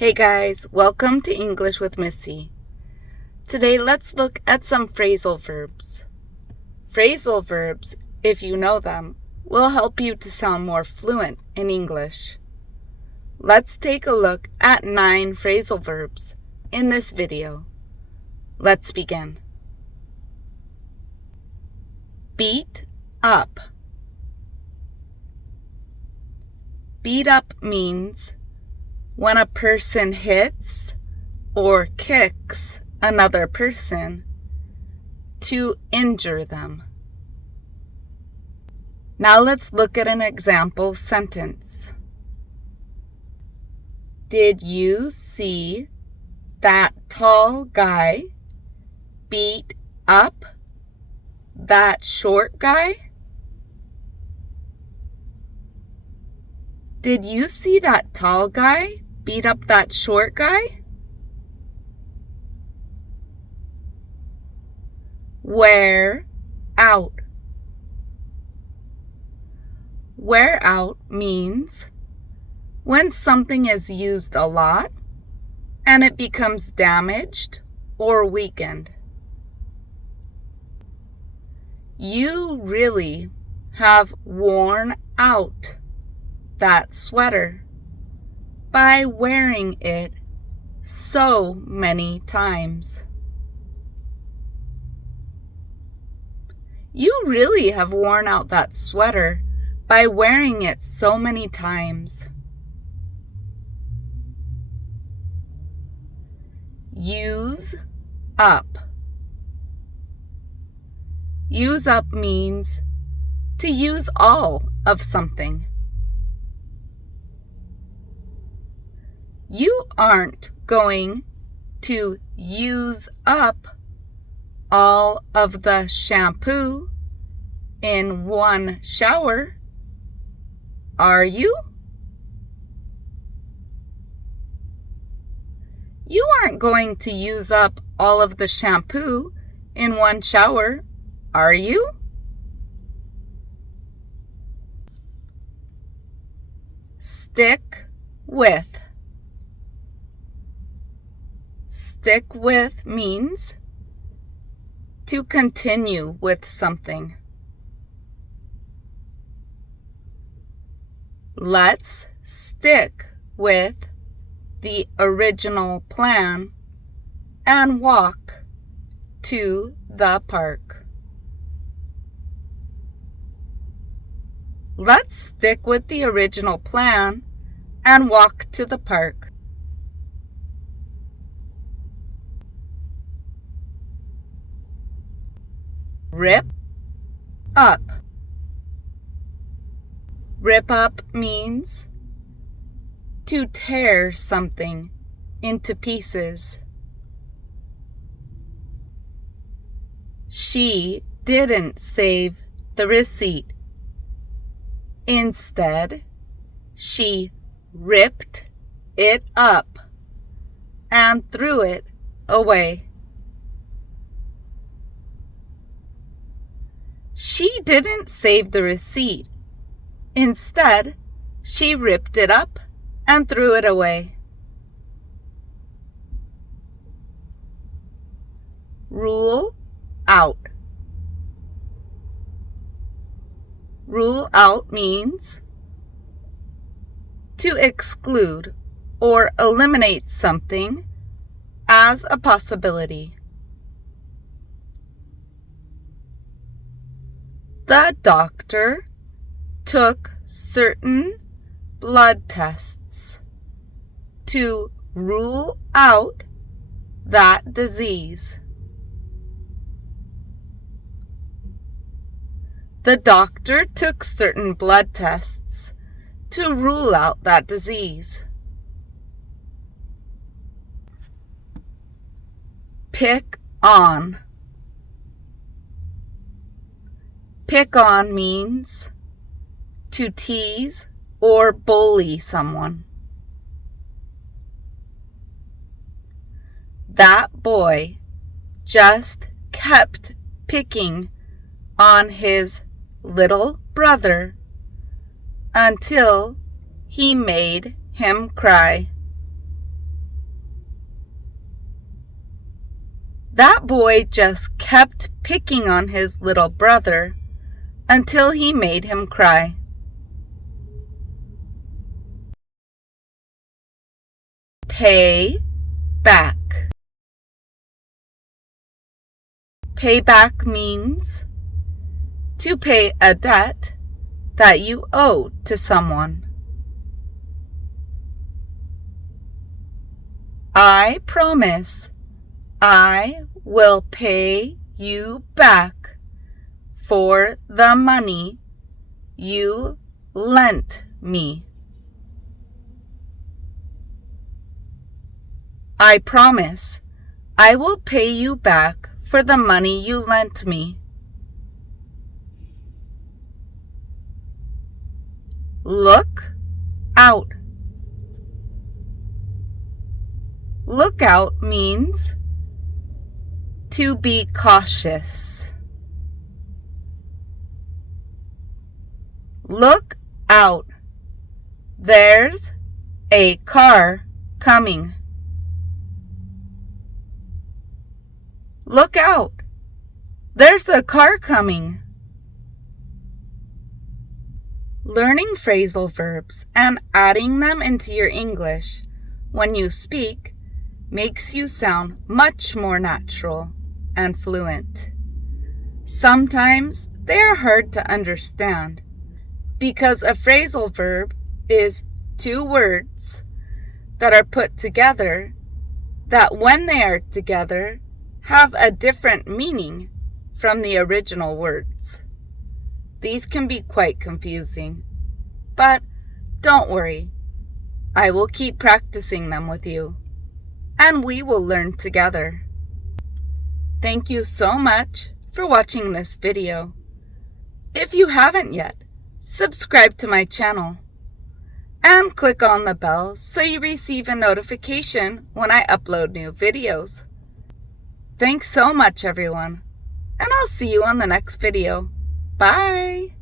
Hey guys, welcome to English with Missy. Today let's look at some phrasal verbs. Phrasal verbs, if you know them, will help you to sound more fluent in English. Let's take a look at 9 phrasal verbs in this video. Let's begin. Beat up. Beat up means when a person hits or kicks another person to injure them. Now let's look at an example sentence. Did you see that tall guy beat up that short guy? Did you see that tall guy beat up that short guy? Wear out. Wear out means when something is used a lot and it becomes damaged or weakened. You really have worn out that sweater by wearing it so many times. You really have worn out that sweater by wearing it so many times. Use up. Use up means to use all of something. You aren't going to use up all of the shampoo in one shower, are you? You aren't going to use up all of the shampoo in one shower, are you? Stick with. Stick with means to continue with something. Let's stick with the original plan and walk to the park. Let's stick with the original plan and walk to the park. Rip up. Rip up means to tear something into pieces. She didn't save the receipt. Instead, she ripped it up and threw it away. She didn't save the receipt. Instead, she ripped it up and threw it away. Rule out. Rule out means to exclude or eliminate something as a possibility. The doctor took certain blood tests to rule out that disease. The doctor took certain blood tests to rule out that disease. Pick on. Pick on means to tease or bully someone. That boy just kept picking on his little brother until he made him cry. That boy just kept picking on his little brother until he made him cry. Pay back. Pay back means to pay a debt that you owe to someone. I promise I will pay you back for the money you lent me. I promise I will pay you back for the money you lent me. Look out. Look out means to be cautious. Look out. There's a car coming. Look out. There's a car coming. Learning phrasal verbs and adding them into your English when you speak makes you sound much more natural and fluent. Sometimes they are hard to understand because a phrasal verb is two words that are put together that when they are together have a different meaning from the original words. These can be quite confusing, but don't worry. I will keep practicing them with you, and we will learn together. Thank you so much for watching this video. If you haven't yet, subscribe to my channel and click on the bell so you receive a notification when I upload new videos. Thanks so much, everyone, and I'll see you on the next video. Bye!